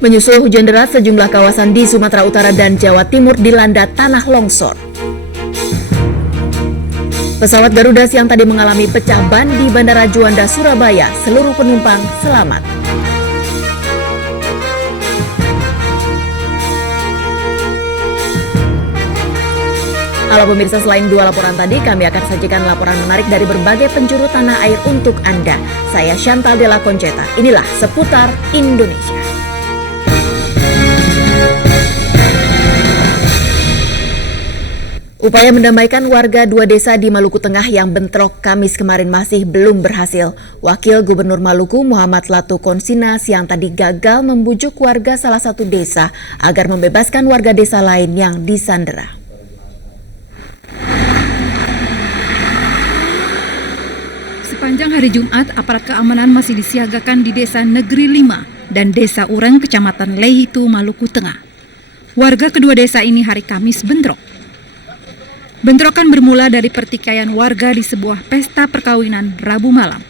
Menyusul hujan deras, sejumlah kawasan di Sumatera Utara dan Jawa Timur dilanda tanah longsor. Pesawat Garuda siang tadi mengalami pecah ban di Bandara Juanda, Surabaya. Seluruh penumpang selamat. Halo pemirsa, selain dua laporan tadi, kami akan sajikan laporan menarik dari berbagai penjuru tanah air untuk Anda. Saya Chantal Della Conceta. Inilah Seputar Indonesia. Upaya mendamaikan warga dua desa di Maluku Tengah yang bentrok Kamis kemarin masih belum berhasil. Wakil Gubernur Maluku Muhammad Latu Konsina siang tadi gagal membujuk warga salah satu desa agar membebaskan warga desa lain yang disandera. Sepanjang hari Jumat, aparat keamanan masih disiagakan di Desa Negeri 5 dan Desa Ureng, Kecamatan Lehitu, Maluku Tengah. Warga kedua desa ini hari Kamis bentrok. Bentrokan bermula dari pertikaian warga di sebuah pesta perkawinan Rabu malam.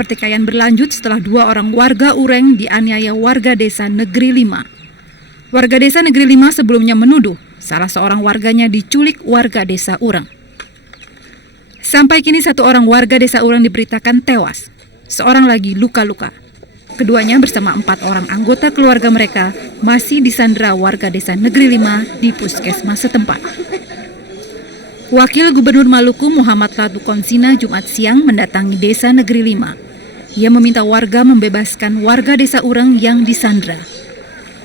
Pertikaian berlanjut setelah dua orang warga Ureng dianiaya warga Desa Negeri 5. Warga Desa Negeri 5 sebelumnya menuduh salah seorang warganya diculik warga Desa Ureng. Sampai kini satu orang warga Desa Ureng diberitakan tewas, seorang lagi luka-luka. Keduanya bersama 4 orang anggota keluarga mereka masih disandera warga Desa Negeri 5 di puskesmas setempat. Wakil Gubernur Maluku Muhammad Latu Konsina Jumat siang mendatangi Desa Negeri 5. Ia meminta warga membebaskan warga Desa Ureng yang disandera.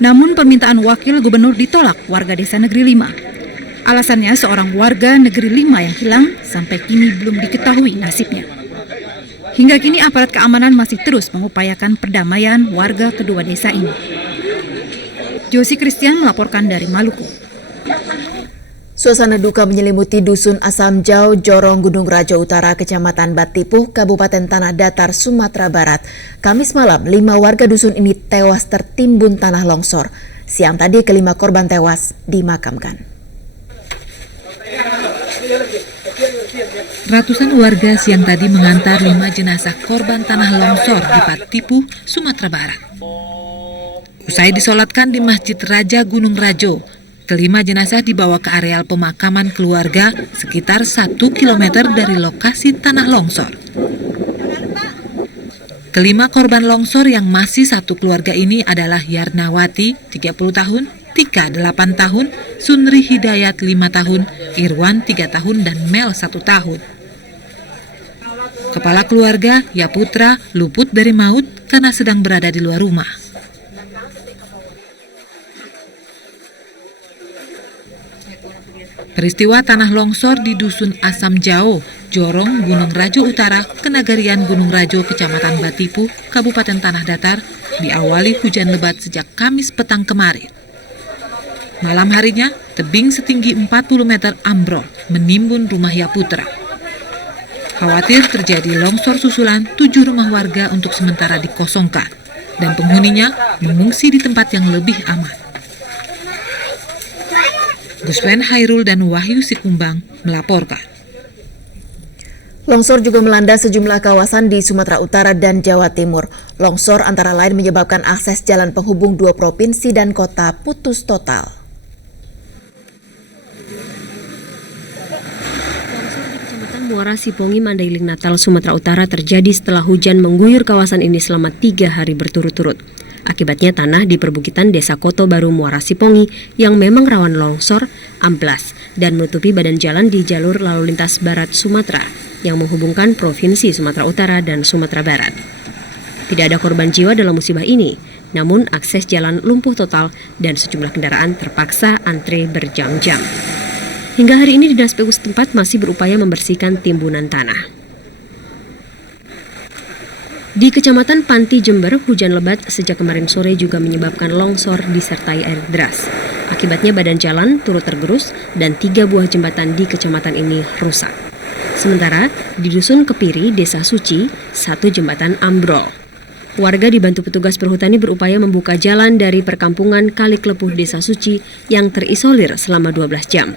Namun permintaan Wakil Gubernur ditolak warga Desa Negeri 5. Alasannya seorang warga Negeri 5 yang hilang sampai kini belum diketahui nasibnya. Hingga kini aparat keamanan masih terus mengupayakan perdamaian warga kedua desa ini. Josi Christian melaporkan dari Maluku. Suasana duka menyelimuti Dusun Asam Jau, Jorong, Gunung Rajo Utara, Kecamatan Batipuh, Kabupaten Tanah Datar, Sumatera Barat. Kamis malam, 5 warga dusun ini tewas tertimbun tanah longsor. Siang tadi, kelima korban tewas dimakamkan. Ratusan warga siang tadi mengantar 5 jenazah korban tanah longsor di Batipuh, Sumatera Barat. Usai disolatkan di Masjid Raja Gunung Rajo, kelima jenazah dibawa ke areal pemakaman keluarga sekitar 1 km dari lokasi tanah longsor. Kelima korban longsor yang masih satu keluarga ini adalah Yarnawati, 30 tahun, Tika, 8 tahun, Sunri Hidayat, 5 tahun, Irwan, 3 tahun, dan Mel, 1 tahun. Kepala keluarga, Yaputra, luput dari maut karena sedang berada di luar rumah. Peristiwa tanah longsor di Dusun Asam Jau, Jorong, Gunung Rajo Utara, Kenagarian Gunung Rajo, Kecamatan Batipuh, Kabupaten Tanah Datar, diawali hujan lebat sejak Kamis petang kemarin. Malam harinya, tebing setinggi 40 meter ambrol menimbun rumah Yaputra. Khawatir terjadi longsor susulan, 7 rumah warga untuk sementara dikosongkan, dan penghuninya mengungsi di tempat yang lebih aman. Guswen Hairul dan Wahyu Sikumbang melaporkan. Longsor juga melanda sejumlah kawasan di Sumatera Utara dan Jawa Timur. Longsor antara lain menyebabkan akses jalan penghubung 2 provinsi dan kota putus total. Longsor di Kecamatan Muara Sipongi, Mandailing, Natal, Sumatera Utara terjadi setelah hujan mengguyur kawasan ini selama 3 hari berturut-turut. Akibatnya tanah di perbukitan Desa Koto Baru Muara Sipongi yang memang rawan longsor amplas dan menutupi badan jalan di jalur lalu lintas Barat Sumatera yang menghubungkan Provinsi Sumatera Utara dan Sumatera Barat. Tidak ada korban jiwa dalam musibah ini, namun akses jalan lumpuh total dan sejumlah kendaraan terpaksa antre berjam-jam. Hingga hari ini Dinas PU setempat masih berupaya membersihkan timbunan tanah. Di Kecamatan Panti, Jember, hujan lebat sejak kemarin sore juga menyebabkan longsor disertai air deras. Akibatnya badan jalan turut tergerus dan 3 buah jembatan di kecamatan ini rusak. Sementara di Dusun Kepiri, Desa Suci, 1 jembatan ambrol. Warga dibantu petugas perhutani berupaya membuka jalan dari perkampungan Kali Klepuh Desa Suci yang terisolir selama 12 jam.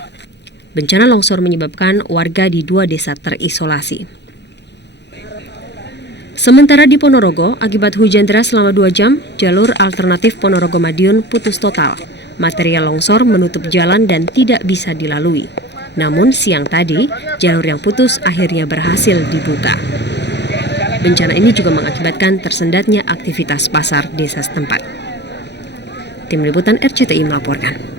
Bencana longsor menyebabkan warga di 2 desa terisolasi. Sementara di Ponorogo, akibat hujan deras selama 2 jam, jalur alternatif Ponorogo-Madiun putus total. Material longsor menutup jalan dan tidak bisa dilalui. Namun siang tadi, jalur yang putus akhirnya berhasil dibuka. Bencana ini juga mengakibatkan tersendatnya aktivitas pasar desa setempat. Tim Liputan RCTI melaporkan.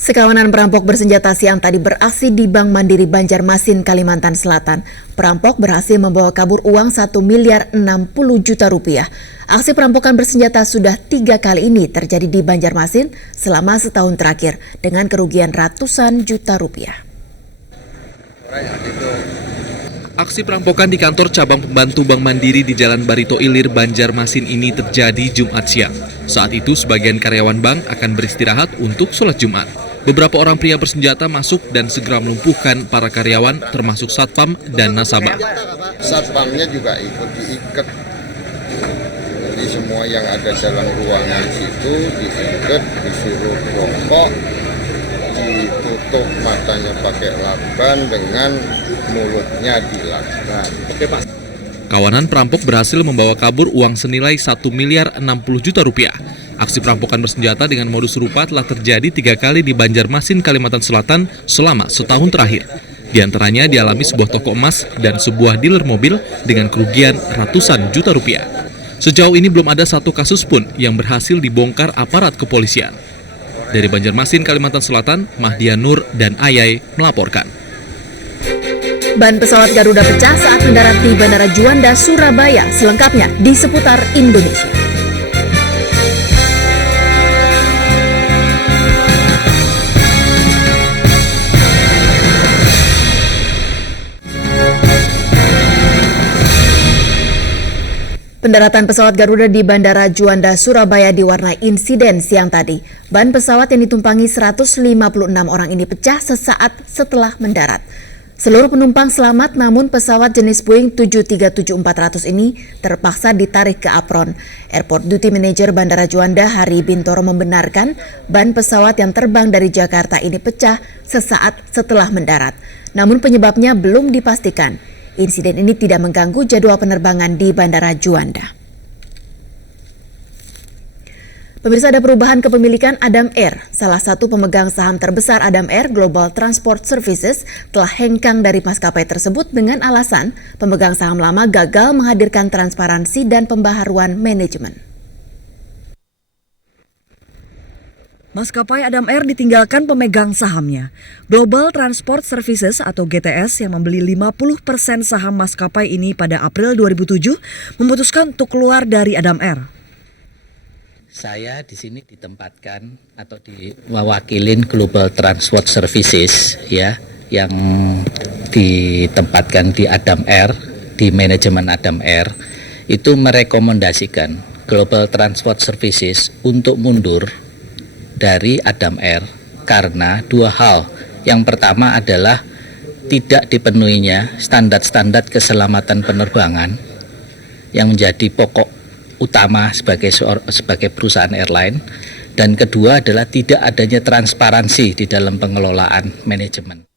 Sekawanan perampok bersenjata siang tadi beraksi di Bank Mandiri Banjarmasin, Kalimantan Selatan. Perampok berhasil membawa kabur uang 1 miliar 60 juta rupiah. Aksi perampokan bersenjata sudah 3 kali ini terjadi di Banjarmasin selama setahun terakhir dengan kerugian ratusan juta rupiah. Aksi perampokan di kantor cabang pembantu Bank Mandiri di Jalan Barito Ilir, Banjarmasin ini terjadi Jumat siang. Saat itu sebagian karyawan bank akan beristirahat untuk sholat Jumat. Beberapa orang pria bersenjata masuk dan segera melumpuhkan para karyawan termasuk satpam dan nasabah. Satpamnya juga ikut diikat. Jadi semua yang ada dalam ruangan situ diikat, disuruh bongkok, ditutup matanya pakai lakban dengan mulutnya dilakban. Kawanan perampok berhasil membawa kabur uang senilai 1 miliar 60 juta rupiah. Aksi perampokan bersenjata dengan modus serupa telah terjadi 3 kali di Banjarmasin, Kalimantan Selatan selama setahun terakhir. Di antaranya dialami sebuah toko emas dan sebuah dealer mobil dengan kerugian ratusan juta rupiah. Sejauh ini belum ada satu kasus pun yang berhasil dibongkar aparat kepolisian. Dari Banjarmasin, Kalimantan Selatan, Mahdia Nur dan Ayai melaporkan. Ban pesawat Garuda pecah saat mendarat di Bandara Juanda, Surabaya. Selengkapnya di Seputar Indonesia. Pendaratan pesawat Garuda di Bandara Juanda, Surabaya diwarnai insiden siang tadi. Ban pesawat yang ditumpangi 156 orang ini pecah sesaat setelah mendarat. Seluruh penumpang selamat, namun pesawat jenis Boeing 737-400 ini terpaksa ditarik ke apron. Airport Duty Manager Bandara Juanda, Hari Bintoro, membenarkan ban pesawat yang terbang dari Jakarta ini pecah sesaat setelah mendarat. Namun penyebabnya belum dipastikan. Insiden ini tidak mengganggu jadwal penerbangan di Bandara Juanda. Pemirsa, ada perubahan kepemilikan Adam Air. Salah satu pemegang saham terbesar Adam Air, Global Transport Services, telah hengkang dari maskapai tersebut dengan alasan pemegang saham lama gagal menghadirkan transparansi dan pembaharuan manajemen. Maskapai Adam Air ditinggalkan pemegang sahamnya. Global Transport Services atau GTS yang membeli 50% saham maskapai ini pada April 2007 memutuskan untuk keluar dari Adam Air. Saya di sini ditempatkan atau diwakilin Global Transport Services ya, yang ditempatkan di Adam Air, di manajemen Adam Air, itu merekomendasikan Global Transport Services untuk mundur dari Adam Air karena 2 hal. Yang pertama adalah tidak dipenuhinya standar-standar keselamatan penerbangan yang menjadi pokok utama sebagai perusahaan airline, dan kedua adalah tidak adanya transparansi di dalam pengelolaan manajemen.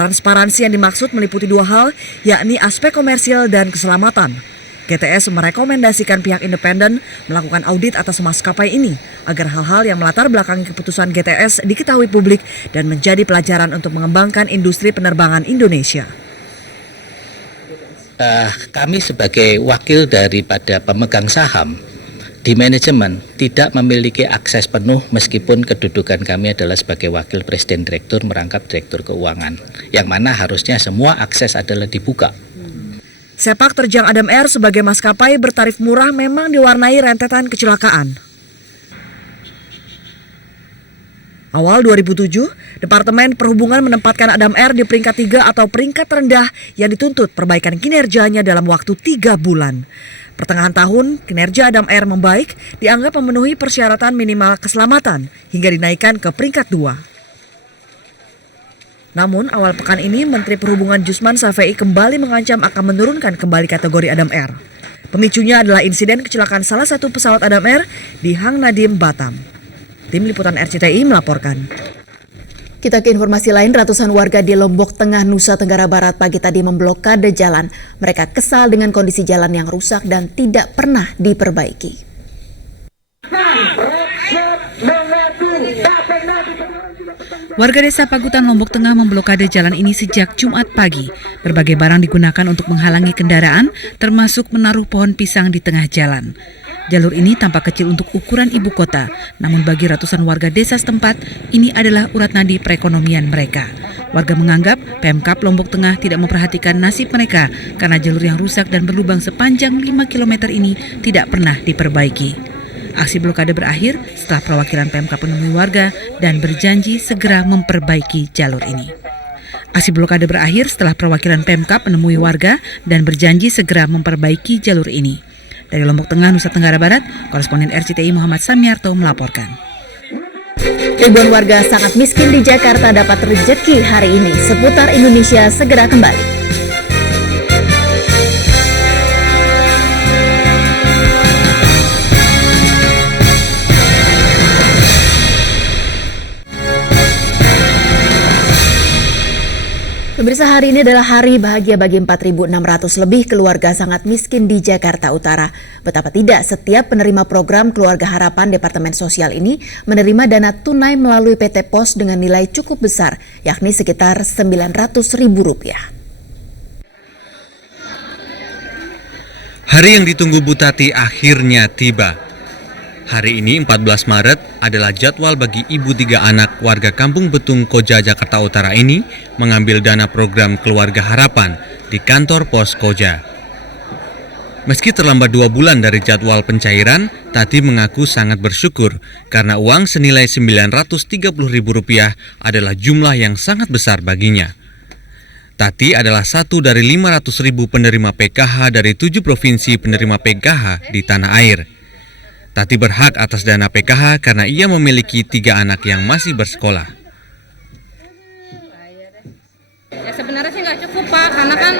Transparansi yang dimaksud meliputi 2 hal, yakni aspek komersial dan keselamatan. GTS merekomendasikan pihak independen melakukan audit atas maskapai ini agar hal-hal yang melatar belakangi keputusan GTS diketahui publik dan menjadi pelajaran untuk mengembangkan industri penerbangan Indonesia. Kami sebagai wakil daripada pemegang saham di manajemen tidak memiliki akses penuh meskipun kedudukan kami adalah sebagai wakil presiden direktur merangkap direktur keuangan, yang mana harusnya semua akses adalah dibuka. Sepak terjang Adam Air sebagai maskapai bertarif murah memang diwarnai rentetan kecelakaan. Awal 2007, Departemen Perhubungan menempatkan Adam Air di peringkat 3 atau peringkat terendah yang dituntut perbaikan kinerjanya dalam waktu 3 bulan. Pertengahan tahun, kinerja Adam Air membaik, dianggap memenuhi persyaratan minimal keselamatan hingga dinaikkan ke peringkat 2. Namun, awal pekan ini, Menteri Perhubungan Jusman Shafii kembali mengancam akan menurunkan kembali kategori Adam Air. Pemicunya adalah insiden kecelakaan salah satu pesawat Adam Air di Hang Nadim, Batam. Tim Liputan RCTI melaporkan. Kita ke informasi lain, ratusan warga di Lombok Tengah, Nusa Tenggara Barat pagi tadi memblokade jalan. Mereka kesal dengan kondisi jalan yang rusak dan tidak pernah diperbaiki. Warga desa Pagutan Lombok Tengah memblokade jalan ini sejak Jumat pagi. Berbagai barang digunakan untuk menghalangi kendaraan, termasuk menaruh pohon pisang di tengah jalan. Jalur ini tampak kecil untuk ukuran ibu kota, namun bagi ratusan warga desa setempat, ini adalah urat nadi perekonomian mereka. Warga menganggap Pemkab Lombok Tengah tidak memperhatikan nasib mereka karena jalur yang rusak dan berlubang sepanjang 5 km ini tidak pernah diperbaiki. Aksi blokade berakhir setelah perwakilan Pemkab menemui warga dan berjanji segera memperbaiki jalur ini. Aksi blokade berakhir setelah perwakilan Pemkab menemui warga dan berjanji segera memperbaiki jalur ini. Dari Lombok Tengah, Nusa Tenggara Barat, koresponden RCTI Muhammad Samiarto melaporkan. Ribuan warga sangat miskin di Jakarta dapat rezeki hari ini. Seputar Indonesia segera kembali. Pemirsa, hari ini adalah hari bahagia bagi 4.600 lebih keluarga sangat miskin di Jakarta Utara. Betapa tidak, setiap penerima program Keluarga Harapan Departemen Sosial ini menerima dana tunai melalui PT Pos dengan nilai cukup besar, yakni sekitar Rp900.000. Hari yang ditunggu Bu Tati akhirnya tiba. Hari ini 14 Maret adalah jadwal bagi ibu 3 anak warga Kampung Betung Koja Jakarta Utara ini mengambil dana program Keluarga Harapan di kantor Pos Koja. Meski terlambat 2 bulan dari jadwal pencairan, Tati mengaku sangat bersyukur karena uang senilai Rp930.000 adalah jumlah yang sangat besar baginya. Tati adalah satu dari 500.000 penerima PKH dari 7 provinsi penerima PKH di tanah air. Tati berhak atas dana PKH karena ia memiliki 3 anak yang masih bersekolah. Ya sebenarnya sih nggak cukup Pak, karena kan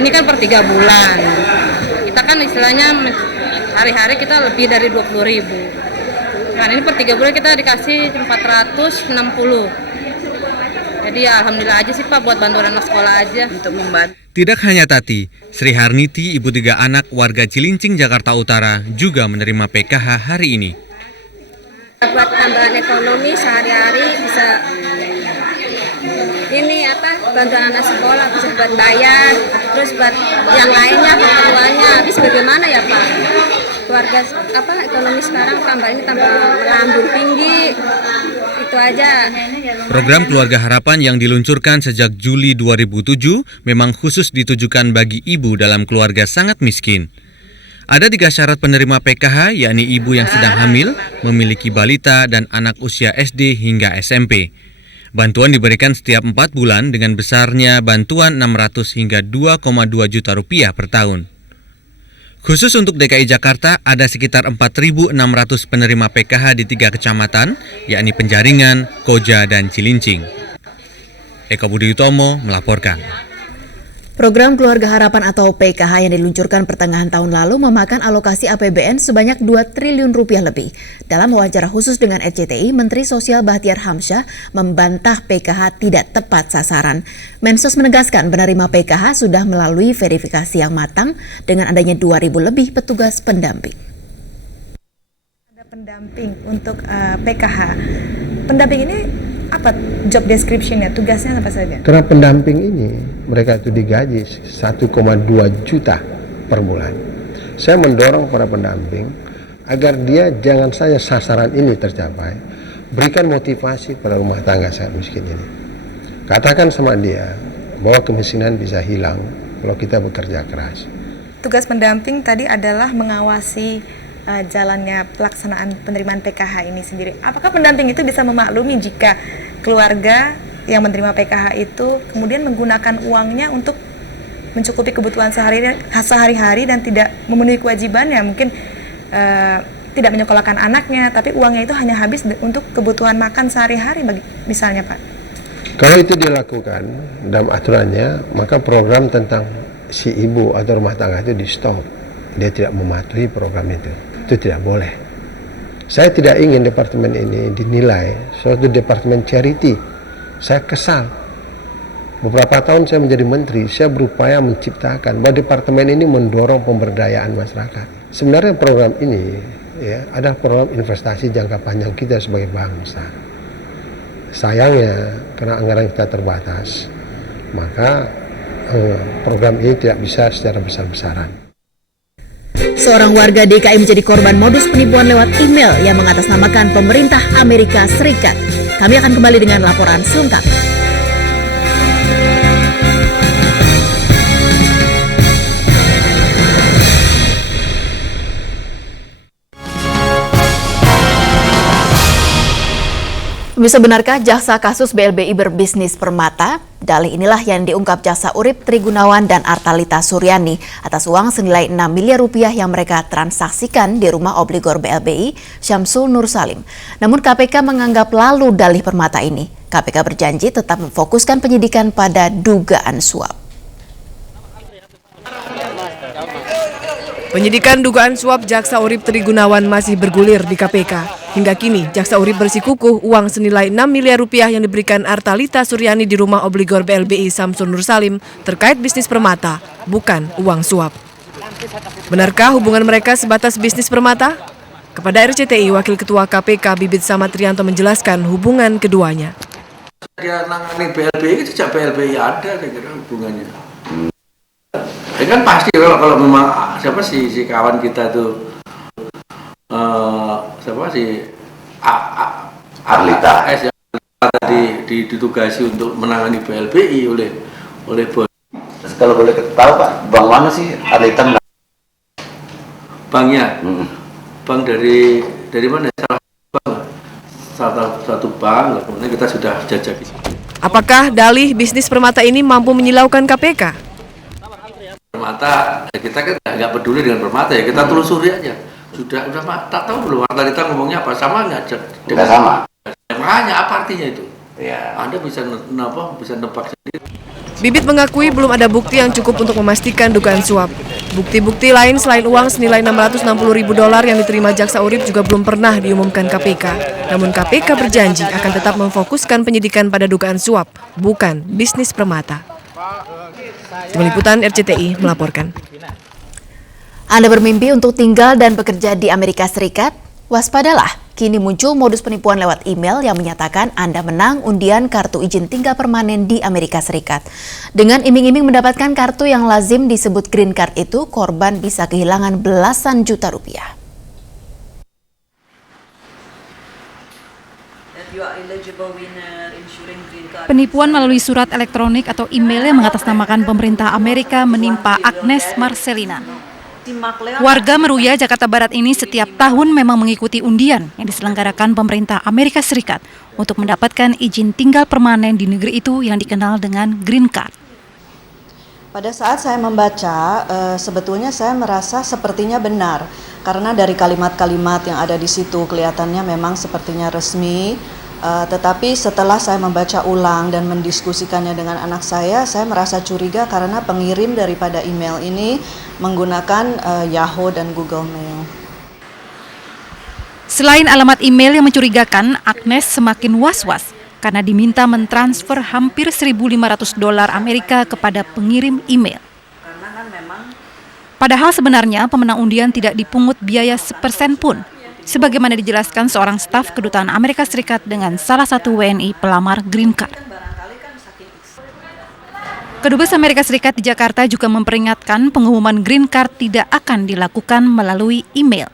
ini kan per 3 bulan. Kita kan istilahnya hari-hari kita lebih dari 20.000. Nah ini per 3 bulan kita dikasih 460. Jadi ya alhamdulillah aja sih Pak buat bantuan anak sekolah aja. Untuk membantu. Tidak hanya Tati, Sri Harniti, ibu 3 anak warga Cilincing, Jakarta Utara, juga menerima PKH hari ini. Buat tambahan ekonomi sehari-hari bisa bantuan anak sekolah, bisa buat bayar, terus buat yang lainnya keperluannya. Habis bagaimana ya Pak? Keluarga ekonomi sekarang tambah melambung tinggi. Itu aja. Program Keluarga Harapan yang diluncurkan sejak Juli 2007 memang khusus ditujukan bagi ibu dalam keluarga sangat miskin. Ada 3 syarat penerima PKH, yakni ibu yang sedang hamil, memiliki balita, dan anak usia SD hingga SMP. Bantuan diberikan setiap 4 bulan dengan besarnya bantuan 600 hingga 2,2 juta rupiah per tahun. Khusus untuk DKI Jakarta, ada sekitar 4.600 penerima PKH di 3 kecamatan, yakni Penjaringan, Koja, dan Cilincing. Eka Budi Utomo melaporkan. Program Keluarga Harapan atau PKH yang diluncurkan pertengahan tahun lalu memakan alokasi APBN sebanyak 2 triliun rupiah lebih. Dalam wawancara khusus dengan RCTI, Menteri Sosial Bahtiar Hamsyah membantah PKH tidak tepat sasaran. Mensos menegaskan penerima PKH sudah melalui verifikasi yang matang dengan adanya 2.000 lebih petugas pendamping. Ada pendamping untuk PKH. Pendamping ini apa job description-nya, tugasnya apa saja? Karena pendamping ini mereka itu digaji 1,2 juta per bulan. Saya mendorong para pendamping agar dia jangan saja sasaran ini tercapai, berikan motivasi pada rumah tangga sangat miskin ini. Katakan sama dia bahwa kemiskinan bisa hilang kalau kita bekerja keras. Tugas pendamping tadi adalah mengawasi jalannya pelaksanaan penerimaan PKH ini sendiri. Apakah pendamping itu bisa memaklumi jika keluarga yang menerima PKH itu kemudian menggunakan uangnya untuk mencukupi kebutuhan sehari-hari dan tidak memenuhi kewajibannya, mungkin tidak menyekolahkan anaknya, tapi uangnya itu hanya habis untuk kebutuhan makan sehari-hari misalnya Pak? Kalau itu dilakukan dalam aturannya, maka program tentang si ibu atau rumah tangga itu di stop. Dia tidak mematuhi program itu tidak boleh. Saya tidak ingin departemen ini dinilai suatu departemen charity Saya kesal. Beberapa tahun saya menjadi menteri, saya berupaya menciptakan bahwa departemen ini mendorong pemberdayaan masyarakat. Sebenarnya program ini ya adalah program investasi jangka panjang kita sebagai bangsa. Sayangnya karena anggaran kita terbatas, maka program ini tidak bisa secara besar-besaran. Seorang warga DKI menjadi korban modus penipuan lewat email yang mengatasnamakan pemerintah Amerika Serikat. Kami akan kembali dengan laporan selengkapnya. Bisa benarkah jaksa kasus BLBI berbisnis permata? Dalih inilah yang diungkap jaksa Urip Trigunawan dan Artalita Suryani atas uang senilai 6 miliar rupiah yang mereka transaksikan di rumah obligor BLBI Syamsul Nur Salim. Namun KPK menganggap lalu dalih permata ini. KPK berjanji tetap memfokuskan penyidikan pada dugaan suap. Penyidikan dugaan suap jaksa Urip Trigunawan masih bergulir di KPK. Hingga kini, jaksa Urip bersikukuh uang senilai 6 miliar rupiah yang diberikan Artalita Suryani di rumah obligor BLBI Syamsul Nur Salim terkait bisnis permata, bukan uang suap. Benarkah hubungan mereka sebatas bisnis permata? Kepada RCTI, Wakil Ketua KPK Bibit Samatrianto menjelaskan hubungan keduanya. Dia nangani BLBI itu sejak BLBI ada, saya kira hubungannya. Ya kan pasti kalau memang siapa si kawan kita tuh siapa si Artalita ya, tadi ditugasi untuk menangani BLBI oleh bos. Kalau boleh tahu Pak, bank mana sih Artalita? Banknya, bank dari mana? Salah satu bank, kemudian kita sudah jajaki. Apakah dalih bisnis permata ini mampu menyilaukan KPK? Permata, kita kan nggak peduli dengan permata ya, kita telusuri aja. Sudah tak tahu belum Artalita ngomongnya apa, sama nggak? Tidak sama. Makanya apa artinya itu? Ya. Anda bisa nebak sendiri. Bibit mengakui belum ada bukti yang cukup untuk memastikan dugaan suap. Bukti-bukti lain selain uang senilai $660.000 yang diterima jaksa Urip juga belum pernah diumumkan KPK. Namun KPK berjanji akan tetap memfokuskan penyidikan pada dugaan suap, bukan bisnis permata. Tim Liputan RCTI melaporkan. Anda bermimpi untuk tinggal dan bekerja di Amerika Serikat? Waspadalah, kini muncul modus penipuan lewat email yang menyatakan Anda menang undian kartu izin tinggal permanen di Amerika Serikat. Dengan iming-iming mendapatkan kartu yang lazim disebut green card itu, korban bisa kehilangan belasan juta rupiah. Penipuan melalui surat elektronik atau email yang mengatasnamakan pemerintah Amerika menimpa Agnes Marcelina. Warga Meruya, Jakarta Barat ini setiap tahun memang mengikuti undian yang diselenggarakan pemerintah Amerika Serikat untuk mendapatkan izin tinggal permanen di negeri itu yang dikenal dengan green card. Pada saat saya membaca, sebetulnya saya merasa sepertinya benar karena dari kalimat-kalimat yang ada di situ kelihatannya memang sepertinya resmi. Tetapi setelah saya membaca ulang dan mendiskusikannya dengan anak saya merasa curiga karena pengirim daripada email ini menggunakan Yahoo dan Google Mail. Selain alamat email yang mencurigakan, Agnes semakin was-was karena diminta mentransfer hampir $1.500 Amerika kepada pengirim email. Padahal sebenarnya pemenang undian tidak dipungut biaya sepersen pun, sebagaimana dijelaskan seorang staf kedutaan Amerika Serikat dengan salah satu WNI pelamar green card. Kedubes Amerika Serikat di Jakarta juga memperingatkan pengumuman green card tidak akan dilakukan melalui email.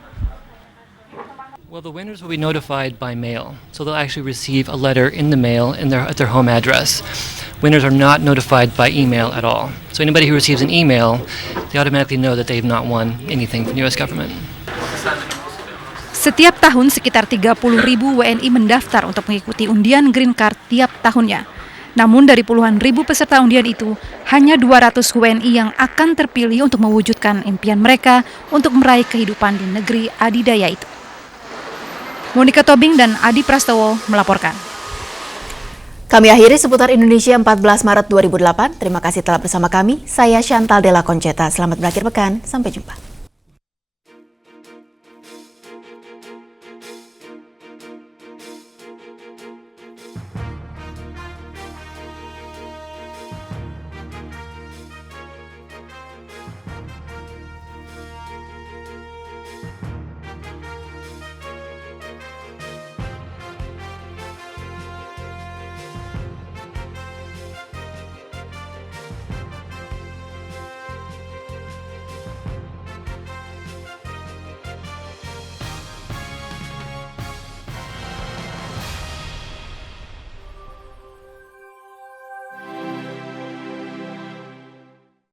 Well, the winners will be notified by mail, so they'll actually receive a letter in the mail at their home address. Winners are not notified by email at all. So anybody who receives an email, they automatically know that they have not won anything from the U.S. government. Setiap tahun sekitar 30.000 WNI mendaftar untuk mengikuti undian green card tiap tahunnya. Namun dari puluhan ribu peserta undian itu, hanya 200 WNI yang akan terpilih untuk mewujudkan impian mereka untuk meraih kehidupan di negeri adidaya itu. Monica Tobing dan Adi Prastowo melaporkan. Kami akhiri seputar Indonesia 14 Maret 2008. Terima kasih telah bersama kami. Saya Chantal Della Conceta. Selamat berakhir pekan. Sampai jumpa.